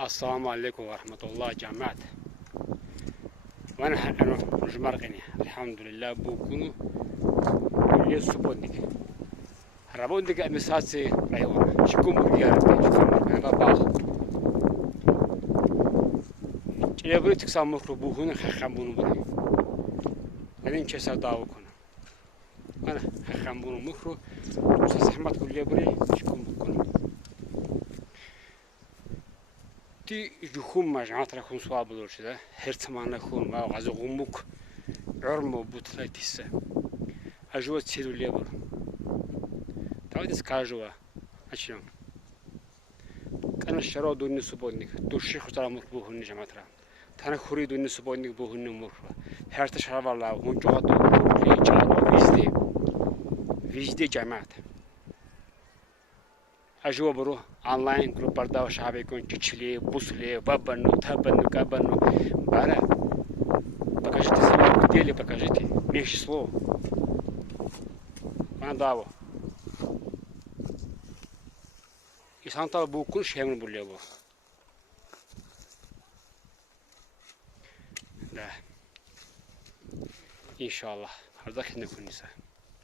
السلام عليكم ورحمة الله جماعة. وأنا مجمرقني الحمد لله بوكونو كل سبودني رابودني أمساسي أيوة شكون بريار شكون أنا باخ يبغى تكسام مكروبو هنا خامبونو بدي لين كسر داوكنا أنا خامبونو مكرو سحمت كل يبغى شكون بكون تي يخون مجموعة ركون صواب دورشة هرتمان ركون ما غزو غموك عرمو بوتلاتيسة أجوا تسيروا ليبر تعود سكاجوا أشياء كان الشراء دوني سبودنيك دوشي خطر مربوه النجمة ترى ثانا خوري دوني سبودنيك بوه النمرة هرت شراء والله هون جواتو كوري جارو ويزدي جماعة أجوا برو أونلاين جروب بردا وشعبي كون تشلي بوسلي بابنو تابنو كابنو بارا покажите слово в деле покажите меньше слов мандава и сантал букун шемн булево да иншаллах ардах не куниса